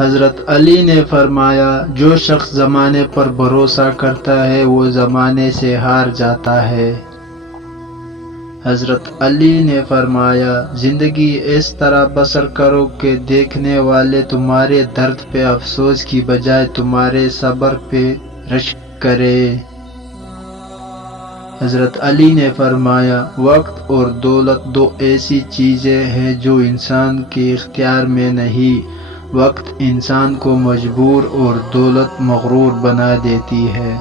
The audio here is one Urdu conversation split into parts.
حضرت علی نے فرمایا جو شخص زمانے پر بھروسہ کرتا ہے وہ زمانے سے ہار جاتا ہے۔ حضرت علی نے فرمایا زندگی اس طرح بسر کرو کہ دیکھنے والے تمہارے درد پہ افسوس کی بجائے تمہارے صبر پہ رشک کرے۔ حضرت علی نے فرمایا وقت اور دولت دو ایسی چیزیں ہیں جو انسان کے اختیار میں نہیں، وقت انسان کو مجبور اور دولت مغرور بنا دیتی ہے۔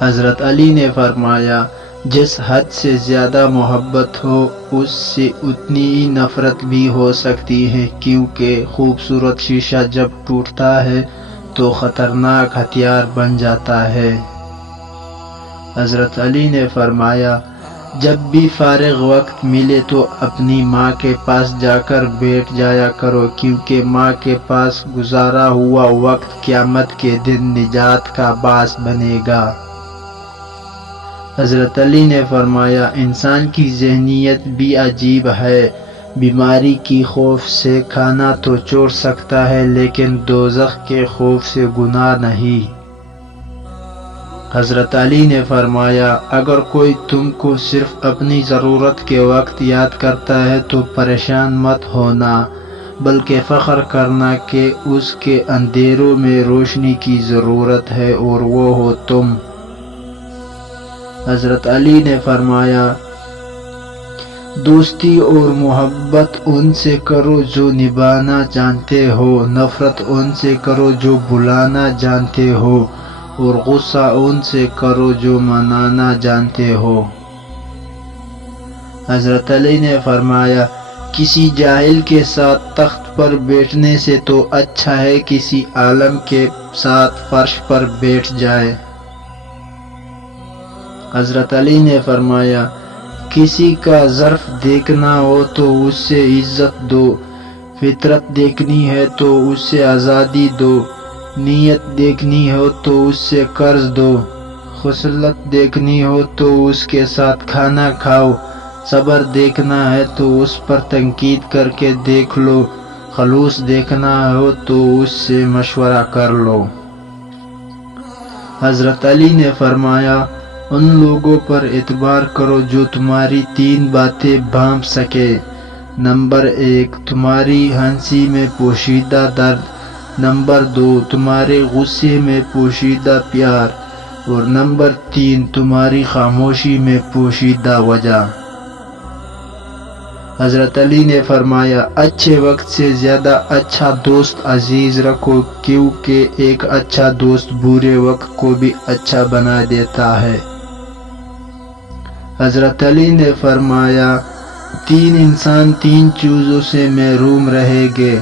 حضرت علی نے فرمایا جس حد سے زیادہ محبت ہو اس سے اتنی ہی نفرت بھی ہو سکتی ہے، کیونکہ خوبصورت شیشہ جب ٹوٹتا ہے تو خطرناک ہتھیار بن جاتا ہے۔ حضرت علی نے فرمایا جب بھی فارغ وقت ملے تو اپنی ماں کے پاس جا کر بیٹھ جایا کرو، کیونکہ ماں کے پاس گزارا ہوا وقت قیامت کے دن نجات کا باعث بنے گا۔ حضرت علی نے فرمایا انسان کی ذہنیت بھی عجیب ہے، بیماری کی خوف سے کھانا تو چھوڑ سکتا ہے لیکن دوزخ کے خوف سے گناہ نہیں۔ حضرت علی نے فرمایا اگر کوئی تم کو صرف اپنی ضرورت کے وقت یاد کرتا ہے تو پریشان مت ہونا، بلکہ فخر کرنا کہ اس کے اندھیروں میں روشنی کی ضرورت ہے اور وہ ہو تم۔ حضرت علی نے فرمایا دوستی اور محبت ان سے کرو جو نبھانا جانتے ہو، نفرت ان سے کرو جو بلانا جانتے ہو، اور غصہ ان سے کرو جو منانا جانتے ہو۔ حضرت علی نے فرمایا کسی جاہل کے ساتھ تخت پر بیٹھنے سے تو اچھا ہے کسی عالم کے ساتھ فرش پر بیٹھ جائے۔ حضرت علی نے فرمایا کسی کا ظرف دیکھنا ہو تو اس سے عزت دو، فطرت دیکھنی ہے تو اس سے آزادی دو، نیت دیکھنی ہو تو اس سے قرض دو، خصلت دیکھنی ہو تو اس کے ساتھ کھانا کھاؤ، صبر دیکھنا ہے تو اس پر تنقید کر کے دیکھ لو، خلوص دیکھنا ہو تو اس سے مشورہ کر لو۔ حضرت علی نے فرمایا ان لوگوں پر اعتبار کرو جو تمہاری تین باتیں بھانپ سکے، نمبر 1 تمہاری ہنسی میں پوشیدہ درد، نمبر 2 تمہارے غصے میں پوشیدہ پیار، اور نمبر 3 تمہاری خاموشی میں پوشیدہ وجہ۔ حضرت علی نے فرمایا اچھے وقت سے زیادہ اچھا دوست عزیز رکھو، کیونکہ ایک اچھا دوست برے وقت کو بھی اچھا بنا دیتا ہے۔ حضرت علی نے فرمایا 3 انسان 3 چیزوں سے محروم رہیں گے،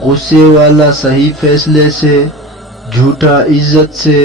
غصے والا صحیح فیصلے سے، جھوٹا عزت سے،